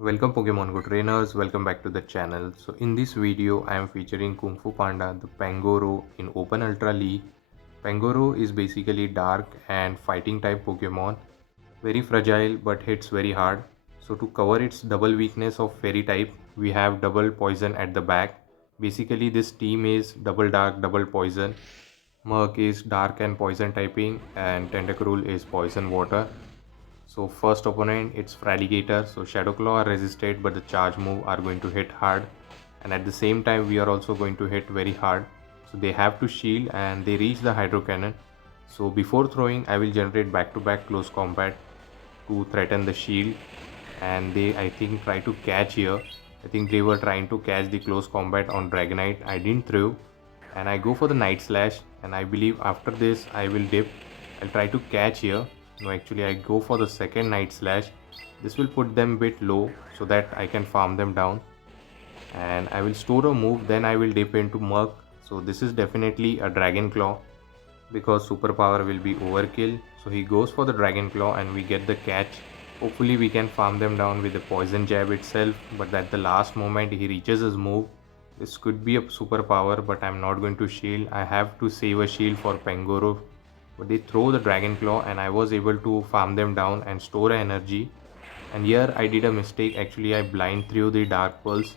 Welcome Pokemon Go trainers, welcome back to the channel. So in this video I am featuring Kung Fu Panda the Pangoro in Open Ultra League. Pangoro is basically dark and fighting type Pokemon, very fragile but hits very hard. So to cover its double weakness of fairy type, we have double poison at the back. Basically this team is double dark, double poison. Murk is dark and poison typing and Tentacruel is poison water. So first opponent it's Fraligator, so Shadow Claw are resisted but the charge move are going to hit hard, and at the same time we are also going to hit very hard. So they have to shield and they reach the Hydro Cannon. So before throwing I will generate back to back close combat to threaten the shield, and they I think try to catch here. I think they were trying to catch the close combat on Dragonite. I didn't throw and I go for the Night Slash, and I believe after this I will dip. I'll try to catch here. No, actually I go for the second Night Slash. This will put them a bit low so that I can farm them down, and I will store a move, then I will dip into Murk. So this is definitely a Dragon Claw because superpower will be overkill. So he goes for the Dragon Claw and we get the catch. Hopefully we can farm them down with the poison jab itself, but at the last moment he reaches his move. This could be a superpower, but I'm not going to shield. I have to save a shield for Pangoro. But they throw the Dragon Claw and I was able to farm them down and store energy. And here I did a mistake. Actually I blind threw the Dark Pulse.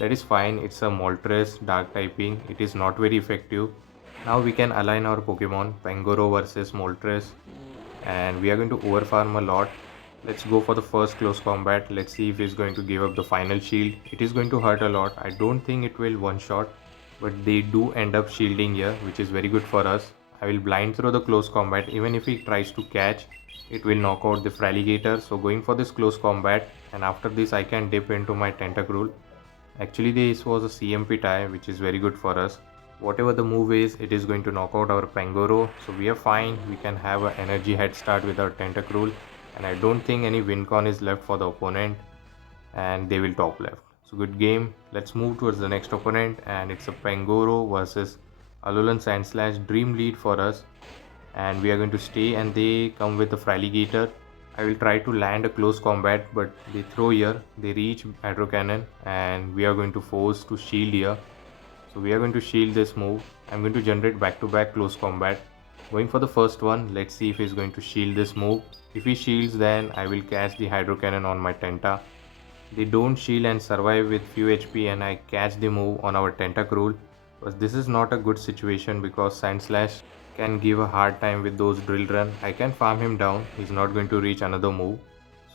That is fine. It's a Moltres dark typing. It is not very effective. Now we can align our Pokemon Pangoro versus Moltres, and we are going to overfarm a lot. Let's go for the first close combat. Let's see if he's going to give up the final shield. It is going to hurt a lot. I don't think it will one shot, but they do end up shielding here, which is very good for us. I will blind throw the close combat. Even if he tries to catch, it will knock out the Fraligator. So going for this close combat, and after this I can dip into my Tentacruel. Actually this was a CMP tie, which is very good for us. Whatever the move is, it is going to knock out our Pangoro. So we are fine. We can have an energy head start with our Tentacruel, and I don't think any win con is left for the opponent, and they will top left. So good game. Let's move towards the next opponent, and it's a Pangoro versus Alolan Sandslash. Dream lead for us, and we are going to stay, and they come with a Fraligator. I will try to land a close combat, but they throw here. They reach Hydro Cannon, and we are going to force to shield here. So we are going to shield this move. I'm going to generate back-to-back close combat. Going for the first one. Let's see if he's going to shield this move. If he shields, then I will catch the Hydro Cannon on my Tenta. They don't shield and survive with few HP, and I catch the move on our Tentacruel. But this is not a good situation because Sandslash can give a hard time with those drill run. I can farm him down. He's not going to reach another move.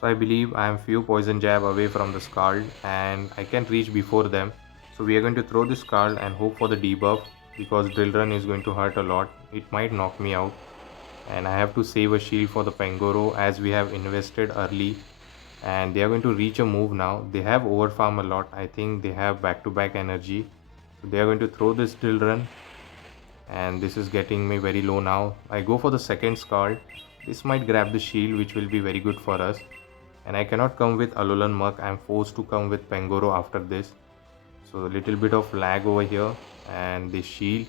So I believe I am few poison jab away from the Scald and I can reach before them. So we are going to throw this Scald and hope for the debuff because drill run is going to hurt a lot. It might knock me out, and I have to save a shield for the Pangoro as we have invested early, and they are going to reach a move now. They have overfarm a lot. I think they have back-to-back energy. So they are going to throw this drill run, and this is getting me very low now. I go for the second Scald. This might grab the shield, which will be very good for us. And I cannot come with Alolan Muk. I am forced to come with Pangoro after this. So a little bit of lag over here, and they shield.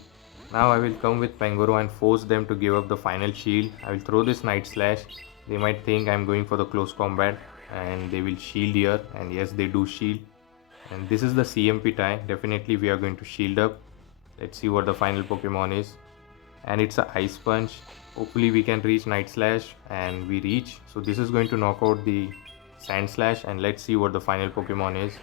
Now I will come with Pangoro and force them to give up the final shield. I will throw this Night Slash. They might think I am going for the close combat, and they will shield here, and yes, they do shield. And this is the CMP tie. Definitely we are going to shield up. Let's see what the final Pokemon is. And it's a Ice Punch. Hopefully we can reach Night Slash, and we reach. So this is going to knock out the Sand Slash, and let's see what the final Pokemon is.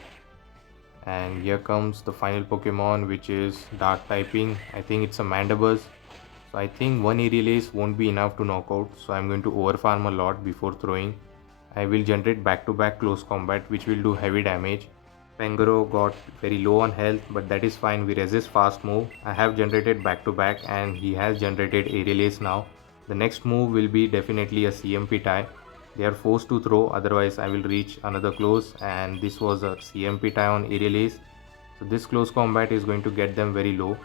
And here comes the final Pokemon, which is dark typing. I think it's a Mandibuzz. So I think one Aerial Ace won't be enough to knock out, so I'm going to overfarm a lot before throwing. I will generate back-to-back close combat, which will do heavy damage. Pangoro got very low on health, but that is fine. We resist fast move. I have generated back-to-back, and he has generated Aerial Ace now. The next move will be definitely a CMP tie. They are forced to throw, otherwise I will reach another close, and this was a CMP tie on Aerial Ace. So this close combat is going to get them very low,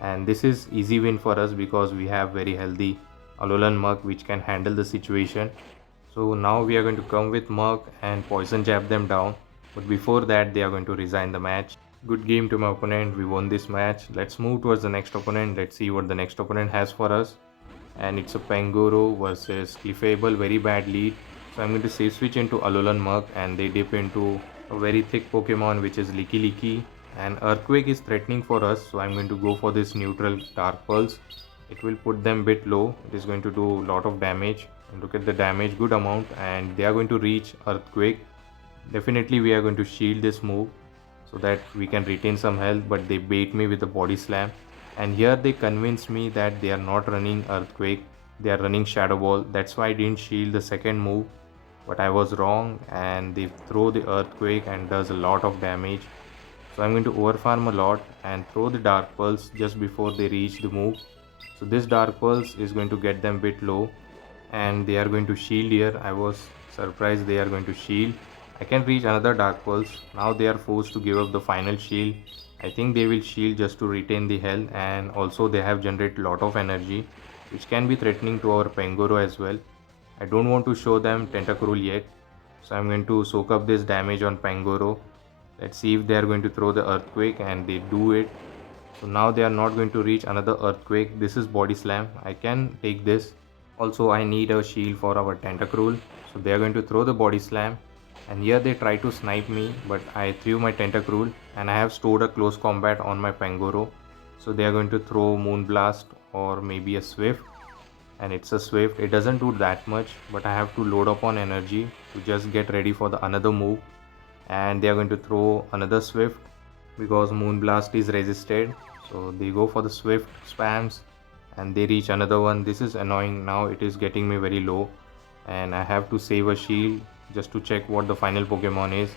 and this is easy win for us because we have very healthy Alolan Muk which can handle the situation. So now we are going to come with Muk and poison jab them down, but before that they are going to resign the match. Good game to my opponent. We won this match. Let's move towards the next opponent. Let's see what the next opponent has for us. And it's a Pangoro versus Clefable. Very bad lead. So I'm going to safe switch into Alolan Mug and they dip into a very thick Pokemon which is Licky Licky. And Earthquake is threatening for us, so I'm going to go for this neutral Dark Pulse. It will put them bit low. It is going to do a lot of damage. And look at the damage, good amount, and they are going to reach Earthquake. Definitely we are going to shield this move so that we can retain some health, but they bait me with the Body Slam. And here they convince me that they are not running Earthquake, they are running Shadow Ball. That's why I didn't shield the second move, but I was wrong and they throw the Earthquake and does a lot of damage. So I'm going to overfarm a lot and throw the Dark Pulse just before they reach the move. So this Dark Pulse is going to get them bit low and they are going to shield here. I was surprised they are going to shield. I can reach another Dark Pulse. Now they are forced to give up the final shield. I think they will shield just to retain the health, and also they have generated lot of energy which can be threatening to our Pangoro as well. I don't want to show them Tentacruel yet, so I'm going to soak up this damage on Pangoro. Let's see if they are going to throw the Earthquake, and they do it. So now they are not going to reach another Earthquake. This is Body Slam. I can take this. Also I need a shield for our Tentacruel. So they are going to throw the Body Slam. And here they try to snipe me, but I threw my Tentacruel and I have stored a close combat on my Pangoro. So they are going to throw Moonblast or maybe a Swift. And it's a Swift. It doesn't do that much, but I have to load up on energy to just get ready for the another move. And they are going to throw another Swift because Moonblast is resisted. So they go for the Swift spams and they reach another one. This is annoying. Now it is getting me very low and I have to save a shield just to check what the final Pokemon is.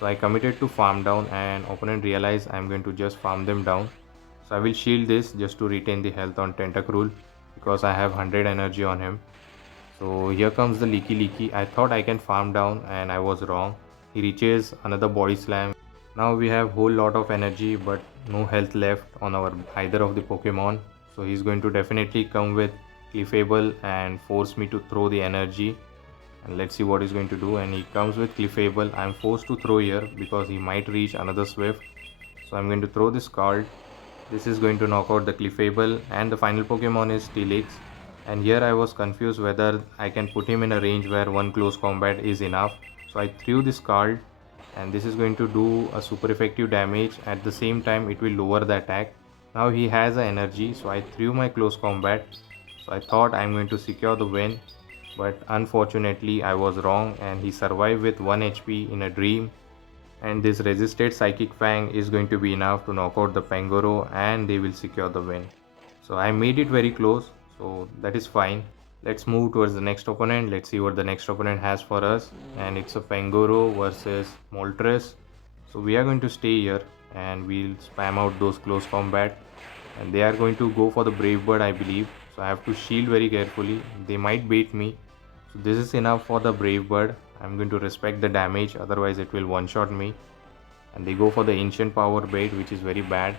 So I committed to farm down and opponent realized I'm going to just farm them down. So I will shield this just to retain the health on Tentacruel because I have 100 energy on him. So here comes the Leaky Leaky. I thought I can farm down and I was wrong. He reaches another Body Slam. Now we have whole lot of energy but no health left on our either of the Pokemon. So he's going to definitely come with Clefable and force me to throw the energy. And let's see what he's going to do. And he comes with Clefable. I'm forced to throw here because he might reach another Swift. So I'm going to throw this card. This is going to knock out the Clefable and the final Pokemon is Steelix. And here I was confused whether I can put him in a range where one close combat is enough. So I threw this card and this is going to do a super effective damage. At the same time it will lower the attack. Now he has an energy, so I threw my close combat. So I thought I'm going to secure the win, but unfortunately I was wrong and he survived with 1 HP in a dream. And this resisted Psychic Fang is going to be enough to knock out the Pangoro and they will secure the win. So I made it very close, so that is fine. Let's move towards the next opponent. Let's see what the next opponent has for us. And it's a Pangoro versus Moltres. So we are going to stay here and we'll spam out those close combat. And they are going to go for the Brave Bird, I believe. So I have to shield very carefully. They might bait me. So this is enough for the Brave Bird. I'm going to respect the damage, otherwise it will one-shot me. And they go for the Ancient Power bait, which is very bad.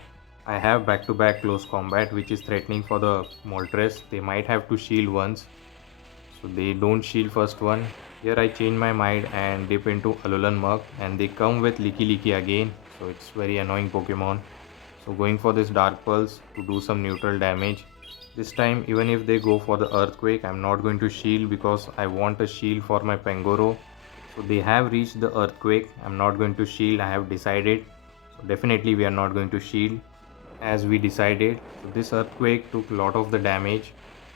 I have back-to-back close combat which is threatening for the Moltres. They might have to shield once. So they don't shield first one. Here I change my mind and dip into Alolan Mug and they come with Leaky Leaky again. So it's very annoying Pokemon. So going for this Dark Pulse to do some neutral damage. This time even if they go for the Earthquake, I'm not going to shield because I want a shield for my Pangoro. So they have reached the Earthquake. I'm not going to shield, I have decided. So definitely we are not going to shield as we decided. So this Earthquake took a lot of the damage.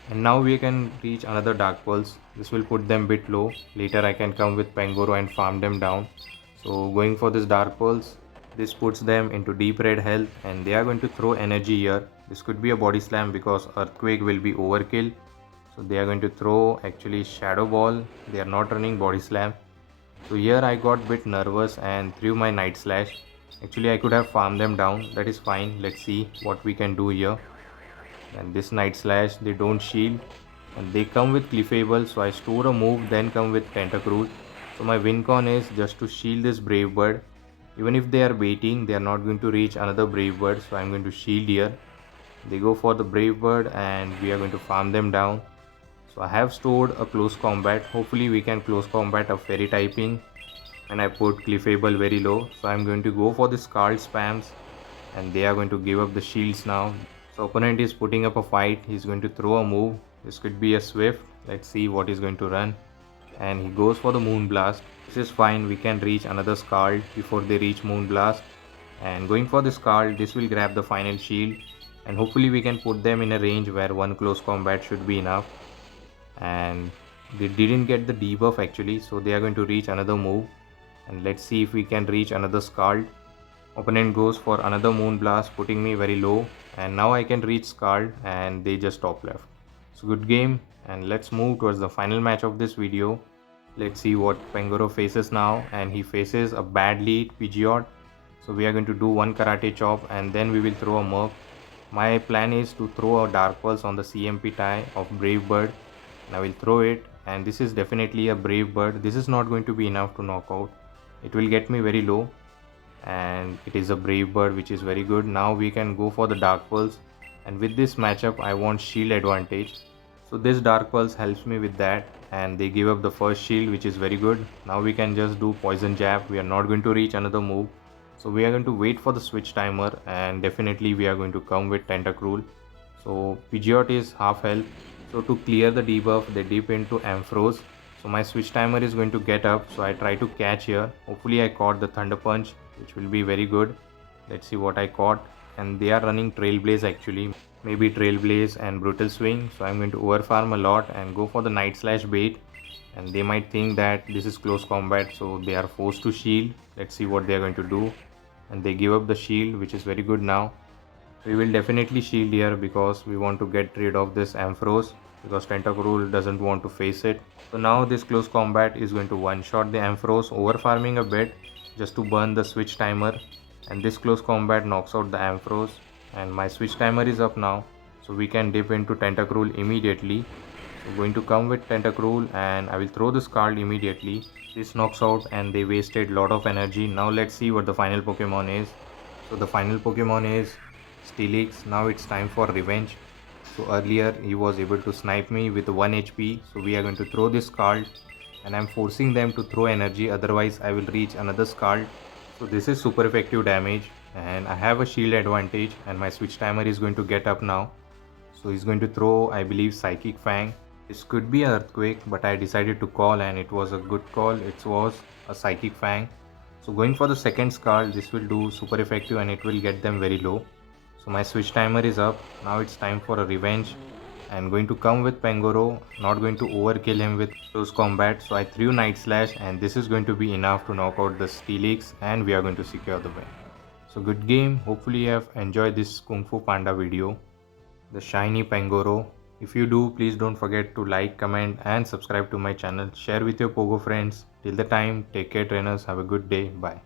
And now we can reach another Dark Pulse. This will put them bit low. Later I can come with Pangoro and farm them down. So going for this Dark Pulse, this puts them into deep red health and they are going to throw energy here. This could be a Body Slam because Earthquake will be overkill. So they are going to throw actually Shadow Ball. They are not running Body Slam. So here I got bit nervous and threw my Night Slash. Actually I could have farmed them down. That is fine. Let's see what we can do here. And this Night Slash, they don't shield. And they come with Clefable. So I store a move, then come with Tentacruel. So my win con is just to shield this Brave Bird. Even if they are baiting, they are not going to reach another Brave Bird. So I'm going to shield here. They go for the Brave Bird and we are going to farm them down. So I have stored a close combat. Hopefully we can close combat a fairy typing. And I put Clefable very low. So I'm going to go for the Scald spams. And they are going to give up the shields now. So opponent is putting up a fight. He's going to throw a move. This could be a Swift. Let's see what he's going to run. and he goes for the Moon Blast. This is fine, we can reach another Scald before they reach Moon Blast. And going for the Scald, this will grab the final shield, and hopefully we can put them in a range where one close combat should be enough. And they didn't get the debuff actually, so they are going to reach another move. And let's see if we can reach another Scald. Opponent goes for another Moon Blast, putting me very low, and now I can reach Scald and they just top left. So good game, and let's move towards the final match of this video. Let's see what Pangoro faces now, and he faces a bad lead Pidgeot. So we are going to do one Karate Chop and then we will throw a Murk. My plan is to throw a Dark Pulse on the CMP tie of Brave Bird, and I will throw it, and this is definitely a Brave Bird. This is not going to be enough to knock out. It will get me very low, and it is a Brave Bird, which is very good. Now we can go for the Dark Pulse, and with this matchup I want shield advantage, so this Dark Pulse helps me with that, and they give up the first shield, which is very good. Now we can just do Poison Jab. We are not going to reach another move, so we are going to wait for the switch timer, and definitely we are going to come with Tentacruel. So Pidgeot is half health, so to clear the debuff they dip into Ampharos. So my switch timer is going to get up, so I try to catch here. Hopefully I caught the Thunder Punch, which will be very good. Let's see what I caught, and they are running Trailblaze actually, maybe Trailblaze and Brutal Swing. So I'm going to overfarm a lot and go for the Night Slash bait, and they might think that this is close combat, so they are forced to shield. Let's see what they are going to do, and they give up the shield, which is very good. Now we will definitely shield here because we want to get rid of this Ampharos, because Tentacruel doesn't want to face it. So now this close combat is going to one-shot the Ampharos, over farming a bit just to burn the switch timer, and this close combat knocks out the Ampharos, and my switch timer is up now, so we can dip into Tentacruel immediately. So going to come with Tentacruel, and I will throw the Scald immediately. This knocks out, and they wasted lot of energy. Now let's see what the final Pokemon is. So the final Pokemon is Steelix. Now it's time for revenge. So earlier he was able to snipe me with 1 HP, so we are going to throw this Scald, and I'm forcing them to throw energy, otherwise I will reach another Scald. So this is super effective damage, and I have a shield advantage, and my switch timer is going to get up now. So he's going to throw, I believe, Psychic Fang. This could be Earthquake, but I decided to call, and it was a good call. It was a Psychic Fang. So going for the second Scald, this will do super effective and it will get them very low. So my switch timer is up. Now it's time for a revenge. I'm going to come with Pangoro, not going to overkill him with close combat. So I threw Night Slash, and this is going to be enough to knock out the Steelix, and we are going to secure the win. So good game. Hopefully you have enjoyed this Kung Fu Panda video, the shiny Pangoro. If you do, please don't forget to like, comment and subscribe to my channel. Share with your Pogo friends. Till the time, take care trainers. Have a good day. Bye.